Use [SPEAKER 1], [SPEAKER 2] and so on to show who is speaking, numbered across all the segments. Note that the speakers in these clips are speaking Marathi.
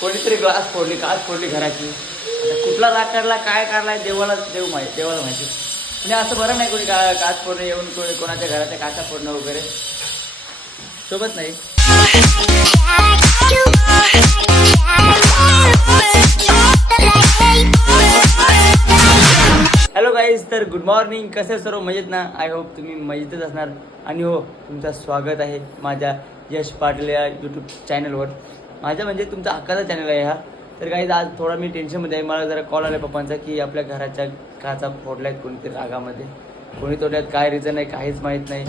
[SPEAKER 1] कोणीतरी ग्लास फोडली काच फोडली घराची. कुठला राग काढला काय काढलाय देवाला देव माहिती देवाला माहिती. म्हणजे असं बरं नाही कोणी का काच फोडणं येऊन कोणी कोणाच्या घराच्या काचा फोडणं वगैरे. सोबत नाही. हॅलो गाईज तर गुड मॉर्निंग कसे सर्व मजेत ना? आय होप तुम्ही मजेतच असणार. आणि हो तुमचं स्वागत आहे माझ्या यश पाटील या यूट्यूब चॅनलवर माझ्या म्हणजे तुमचा हक्काचा चॅनल आहे हा. तर काही आज थोडा मी टेन्शनमध्ये आहे. मला जरा कॉल आला पप्पांचा की आपल्या घराच्या काचा फोडल्यात कोणीतरी रागामध्ये. कोणी तोडल्यात काय रिझन आहे काहीच माहीत नाही.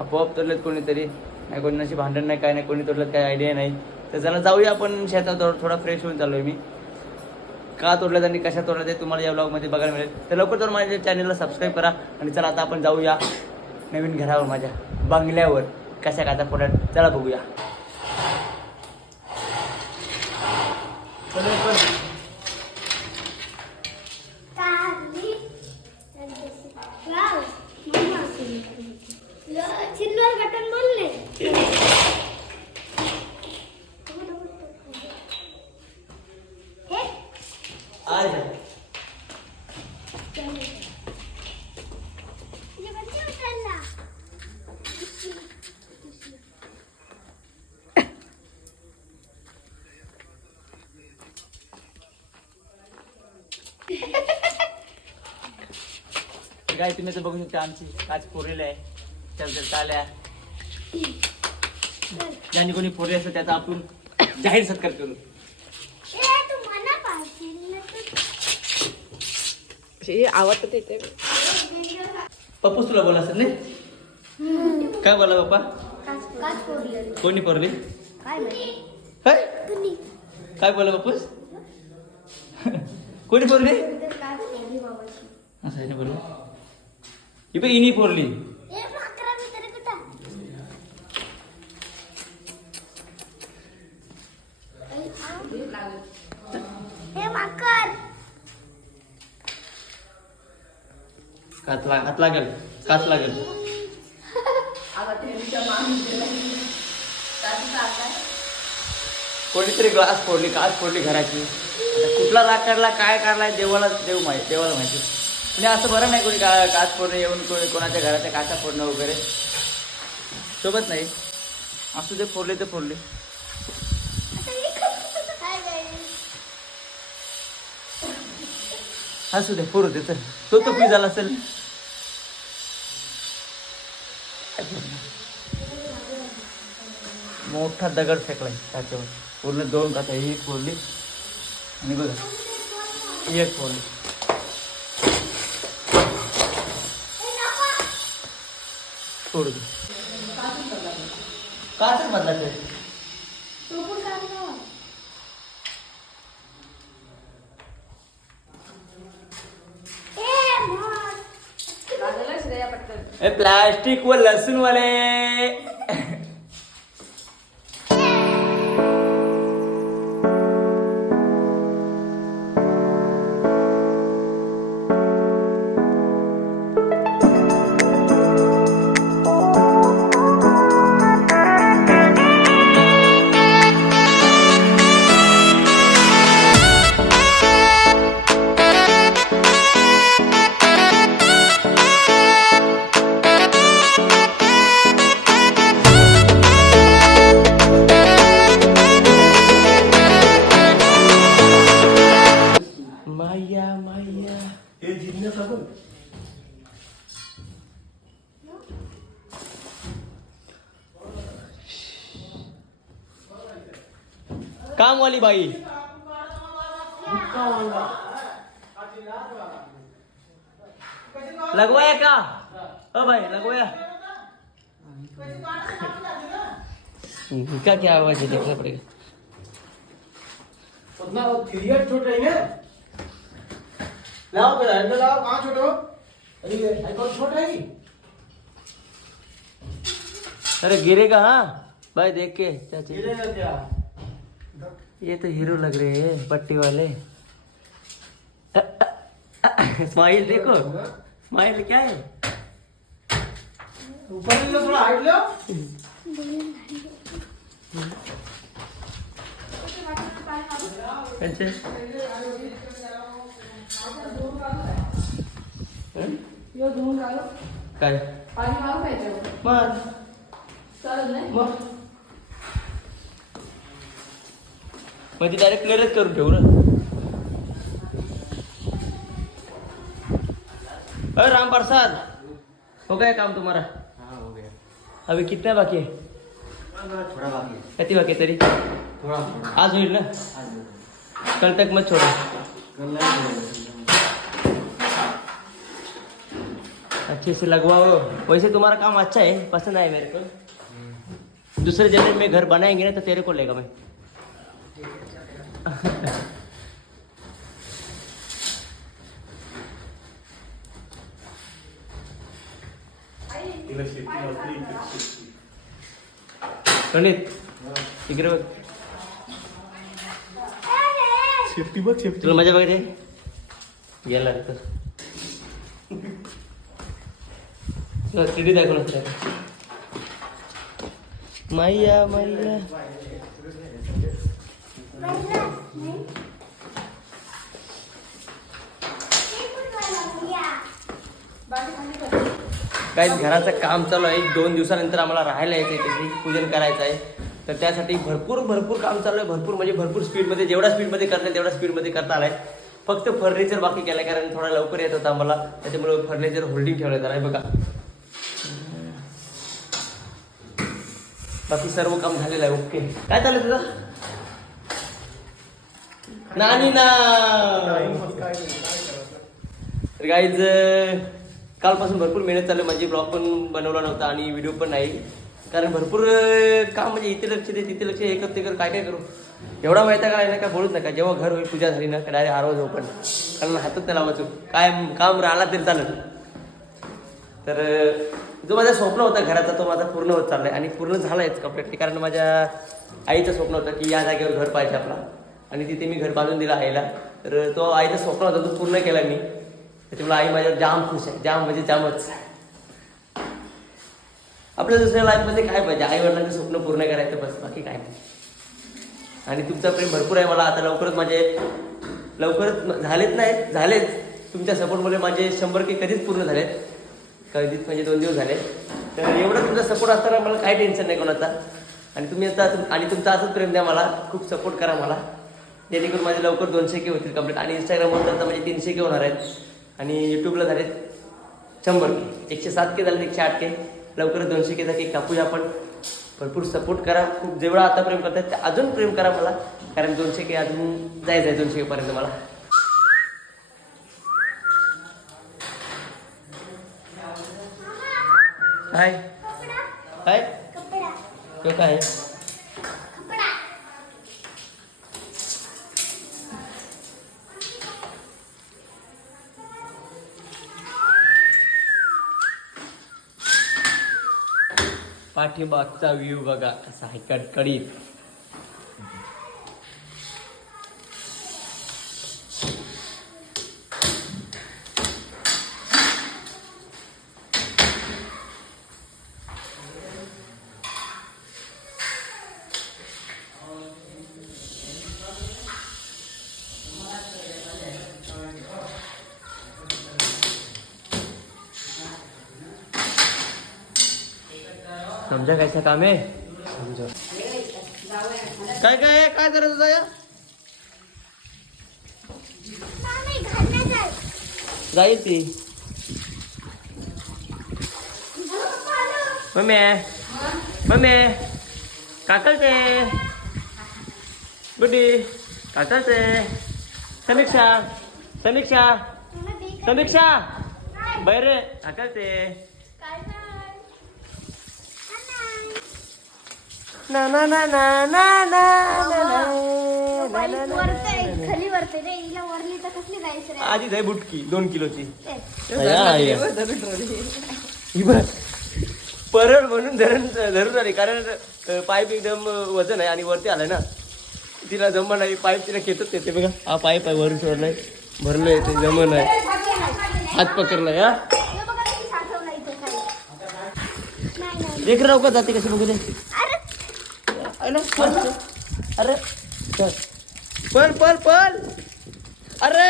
[SPEAKER 1] आपोआप तोडल्यात कोणीतरी. नाही कोणाशी भांडण नाही काय नाही कोणी तोडल्यात काय आयडिया नाही. तर चला जाऊया आपण शेतात थोडा फ्रेश होऊन चाललो आहे मी. का तोडल्यात आणि कशा तोडल्यात ते तुम्हाला या ब्लॉगमध्ये बघायला मिळेल. तर लवकर तर माझ्या चॅनलला सबस्क्राईब करा आणि चला आता आपण जाऊया नवीन घरावर माझ्या बंगल्यावर कशा काचा फोडल्यात. चला बघूया.
[SPEAKER 2] Thank
[SPEAKER 1] you. काय तुम्ही आता बघू शकता आमची. काच फोडलेली आहे. त्यानंतर टाल्या ज्यांनी कोणी फोडले असतं त्याचा आपण जाहीर सत्कार करू.
[SPEAKER 3] आवडतं ते
[SPEAKER 1] पप्पूस तुला बोला सर नाही? काय बोला पप्पा? कोणी फोडली काय? काय बोला पप्पूस कोणी फोडली असं आहे ना बोलू? ही पण इनी फोडली
[SPEAKER 2] हे
[SPEAKER 1] काच लाग हात लागेल काच लागेल कोणीतरी ग्लास फोडली काच फोडली घराची कुठला राग काढला काय काढलाय देवाला देव माहिती देवाला माहिती म्हणजे असं बरं नाही कोणी का काच फोडणं येऊन कोणी कोणाच्या घराच्या काचा फोडणं वगैरे. सोबत नाही. असू दे फोडले तर फोडले. असू दे फोडू दे तर तो तो फ्री झाला असेल. मोठा दगड फेकलाय त्याच्यावर. पूर्ण दोन काचा ही एक फोडली आणि बघा. एक फोडली. फोडू दे काचच बदलायचं ए प्लास्टिक व लसूण वाले कामवाली बाई। लगवाया का? ओ भाई लगवाया। इनका क्या आवाज है देखना पड़ेगा।
[SPEAKER 4] उतना छोटा है ना लाओ बेटा इधर लाओ कहाँ छोटे हो? अरे ये छोटा है
[SPEAKER 1] अरे गिरेगा हाँ? भाई देख के चाची
[SPEAKER 4] गेले ना त्या.
[SPEAKER 1] ये तो हीरो लग रहे हैं पट्टी वाले। स्माइल देखो स्माइल क्या है?
[SPEAKER 4] उपारीला थोडं हाडलं
[SPEAKER 1] कैसे हं?
[SPEAKER 3] यो धुवून
[SPEAKER 1] काय?
[SPEAKER 3] पाणी मारू। का
[SPEAKER 1] मग
[SPEAKER 3] चालत नाही
[SPEAKER 1] मग मग ती डायरेक्ट क्लिअरच करून ठेवू ना. अरे राम प्रसाद. हो गया काम तुम्हारा
[SPEAKER 5] हाँ हो गया.
[SPEAKER 1] अभी कितना बाकी है
[SPEAKER 5] थोड़ा बाकी है
[SPEAKER 1] बाकी है तरी?
[SPEAKER 5] थोड़ा
[SPEAKER 1] आज होईल ना। कल तक मत छोड़ो। अच्छे से लगवाओ. वैसे तुम्हारा काम अच्छा है पसंद आया मेरे को। दूसरे जगह में घर बनाएँगे ना तो तेरे को लेगा मैं। पंडित इकडे बघ
[SPEAKER 4] सेफ्टी बघ सेफ्टी
[SPEAKER 1] तुला मजा बघायची गेला तर टीडी दाखवलं असतं मैया मैया काही घराचं काम चालू आहे. दोन दिवसानंतर आम्हाला राहायला यायचं आहे तिथे पूजन करायचं आहे. तर त्यासाठी भरपूर भरपूर काम चालू आहे. भरपूर म्हणजे भरपूर स्पीडमध्ये जेवढ्या स्पीडमध्ये करता येईल तेवढ्या स्पीडमध्ये करता आलाय. फक्त फर्निचर बाकी केलं आहे कारण थोडा लवकर येत होता आम्हाला. त्याच्यामुळे फर्निचर होल्डिंग ठेवलं आहे बघा. बाकी सर्व काम झालेलं आहे. ओके काय चाललं तुझं? नानी ना. तर गाईज कालपासून भरपूर मेहनत चालू आहे. माझी ब्लॉग पण बनवला नव्हता आणि व्हिडिओ पण नाही. कारण भरपूर काम म्हणजे इथे लक्ष दे तिथे लक्ष हे कर ते कर काय काय करू? एवढा माहिती काय ना का बोलूच नका. जेव्हा घर होईल पूजा झाली ना डायरेक्ट आरवा जाऊ पण कारण हातात नाही लावायचो. काय काम राहिला तरी चालेल. तर जो माझा स्वप्न होता घराचा तो माझा पूर्ण होत चाललाय. आणि पूर्ण झालायच कम्प्लिटली कारण माझ्या आईचं स्वप्न होतं की या जागेवर घर पाहिजे आपला. आणि तिथे मी घर बांधून दिला आईला. तर तो आईचं स्वप्न होता तो पूर्ण केला मी. त्याच्यामुळे आई माझ्या जाम खुश आहे. जाम म्हणजे जामच. आपल्या दुसऱ्या लाईफमध्ये काय पाहिजे? आई वडिलांचं स्वप्न पूर्ण करायचं बस बाकी काय नाही. आणि तुमचा प्रेम भरपूर आहे मला. आता लवकरच माझे लवकरच झालेच नाहीत झालेच. तुमच्या सपोर्टमुळे माझे शंभर के कधीच पूर्ण झालेत. कधीच म्हणजे दोन दिवस झाले तर एवढं तुमचा सपोर्ट असताना मला काही टेन्शन नाही कोणाचा. आणि तुम्ही आता आणि तुमचा असंच प्रेम द्या मला. खूप सपोर्ट करा मला. जेणेकरून माझे लवकर दोनशे के होतील कंप्लीट आणि इंस्टाग्रामवर तर म्हणजे तीनशे के होणार आहेत. आणि यूट्यूबला झालेत शंभर के. एकशे सात के झाले एकशे आठ के. लवकरच दोनशे केचा केक कापूया आपण. भरपूर सपोर्ट करा. खूप जेवढा आता प्रेम करतात ते अजून प्रेम करा मला. कारण दोनशे के अजून जायचं आहे दोनशे पर्यंत मला. हाय. हाय. तो काय? पाठीमागचा व्ह्यू बघा असा आहे कडकडीत. समजा कैसा काम? आहे काय काय? काय करत होता या जाईल ती. मम्मी मम्मी काकलते गुड्डी काकलते समीक्षा समीक्षा समीक्षा. बैर काकलते ना ना ना ना ना ना ना
[SPEAKER 2] खाली वरते रे हिला वरली तर कसली जायचं रे?
[SPEAKER 1] आधीच आहे बुटकी दोन किलोची. ही बघ. परळ म्हणून धरण धरून आली कारण पाईप एकदम वजन आहे आणि वरती आलाय ना. तिला जमन नाही पाईप तिला खेचत येते बघा. हा पाईप आहे वरून सोडलाय. भरलंय ते जमन आहे हात पकडलाय हा.
[SPEAKER 2] हे.
[SPEAKER 1] लेकर लवकर जाते कशी बघू दे.
[SPEAKER 2] अरे,
[SPEAKER 1] चल. पळ पळ पळ. अरे.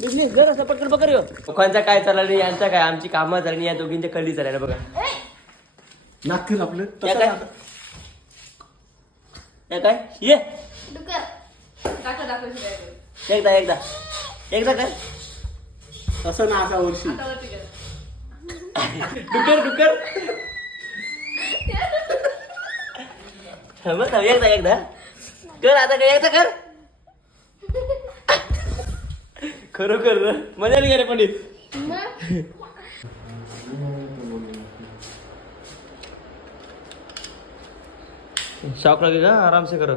[SPEAKER 1] बिझनेस जर असं पकड पकड यो. लोकांचा काय चालला नाही यांचा काय? आमची कामं चालली नाही या दोघींच्या कल्ली चालल्या बघा.
[SPEAKER 2] ए,
[SPEAKER 4] नागतील आपलं.
[SPEAKER 1] या काय. या काय? ये.
[SPEAKER 2] डुकर.
[SPEAKER 3] शिवाय
[SPEAKER 1] एकदा एकदा. एकदा काय?
[SPEAKER 4] तसं ना असा वर्षी
[SPEAKER 3] आता वरती कर
[SPEAKER 1] डुकर डुकर थांब, थांब, एकदा एकदा. कर आता काय एकदा कर. खरोखर ना. मजा नाही रे
[SPEAKER 3] मग
[SPEAKER 1] शौक लगेगा आराम से करो.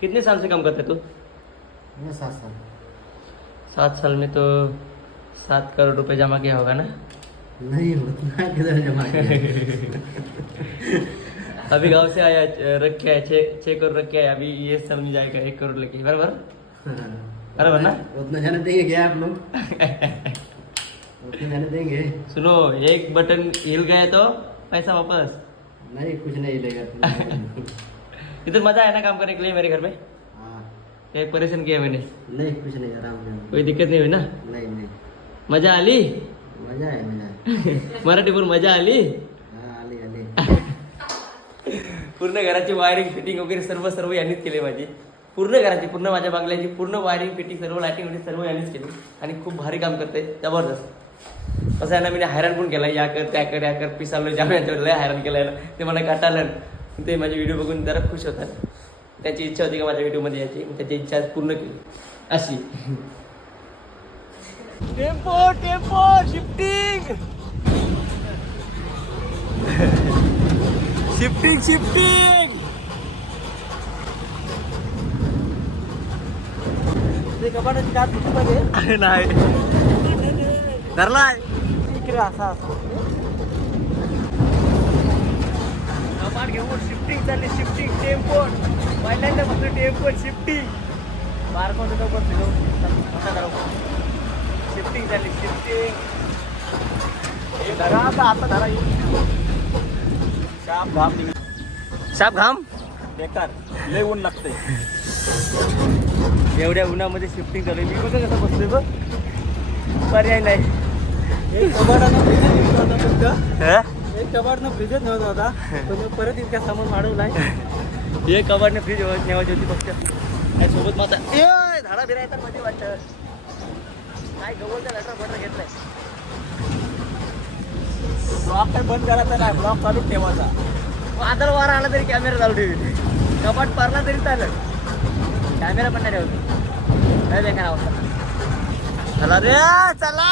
[SPEAKER 1] कितने साल से काम करते तू?
[SPEAKER 5] सात साल
[SPEAKER 1] सात साल में तो सात करोड़ रुपए जमा किया होगा ना?
[SPEAKER 5] नहीं उतना किधर जमा किया?
[SPEAKER 1] अभी गाँव से आया रख के आया छः छः करोड़ रख के आया अभी ये साल में जाएगा एक करोड़ लेके बराबर? बराबर ना?
[SPEAKER 5] उतना जाने देंगे क्या आप लोग? उतना जाने देंगे?
[SPEAKER 1] सुनो एक बटन हिल गया तो पैसा वापस।
[SPEAKER 5] नहीं कुछ नहीं लेगा
[SPEAKER 1] इधर मज़ा आया ना काम करने के लिए मेरे घर में?
[SPEAKER 5] हाँ।
[SPEAKER 1] एक परेशान किया मैंने।
[SPEAKER 5] नहीं कुछ नहीं आराम
[SPEAKER 1] कोई दिक्कत नहीं हुई ना?
[SPEAKER 5] नहीं नहीं।
[SPEAKER 1] मज़ा आली
[SPEAKER 5] मज़ा है मज़ा
[SPEAKER 1] मराठी बोल मज़ा आली
[SPEAKER 5] हाँ आली आली
[SPEAKER 1] पूर्ण घराची वायरिंग फिटिंग वगैरे सर्व सर्व यांनीच केले माझी. पूर्ण घराची पूर्ण माझ्या बंगल्याची पूर्ण वायरिंग फिटिंग सर्व लाइटिंग वगैरे सर्व यांनीच केली. आणि खूप भारी काम करते. जबरदस्त. कसं आहे ना मी हैराण पण केला या कर त्या कर या कर पिसालो जाम यांच्यावर लय हैराण केलं ना ते मला काटालं ते माझे व्हिडिओ बघून जरा खुश होतात. त्याची इच्छा होती का माझ्या व्हिडिओमध्ये यायची? मी त्याची इच्छा पूर्ण केली. अशी. Tempo tempo shifting shifting shifting अरे नाही. धरलाय. इकडे असा असतो. कपाट घेऊन शिफ्टिंग चालली शिफ्टिंग टेम्पो पहिल्यांदा फक्त टेम्पो शिफ्टिंग बारकोन बसलो शिफ्टिंग झाली शिफ्टिंग हे धरा आता आता धरा. शाप घाम शाप घाम?
[SPEAKER 4] बेकार. लय ऊन लागतंय.
[SPEAKER 1] एवढ्या उन्हामध्ये शिफ्टिंग झाली मी बघा कसं बसलोय बघ. पर्याय नाही.
[SPEAKER 4] एक कबाडानं फ्रीजच निघत होता
[SPEAKER 1] हा?
[SPEAKER 4] एक कबाडनं फ्रीजच नव्हत होता. पण परत इतका सामान वाढवलाय.
[SPEAKER 1] हे कबाडने फ्रीज नेवायची होती फक्त. काय सोबत माझा झाडा बिरा येतात मध्ये वाटतं. काय गवळचा लटर बटर घेतलाय.
[SPEAKER 4] ब्लॉक काय बंद करायचा नाही ब्लॉक चालू ठेवायचा.
[SPEAKER 1] वादळ वार आला तरी कॅमेरा चालू ठेवी कपाट पारला तरी चालेल. कॅमेरा पण नाही ठेवतो. काय बेकार अवस्था? चला रे चला.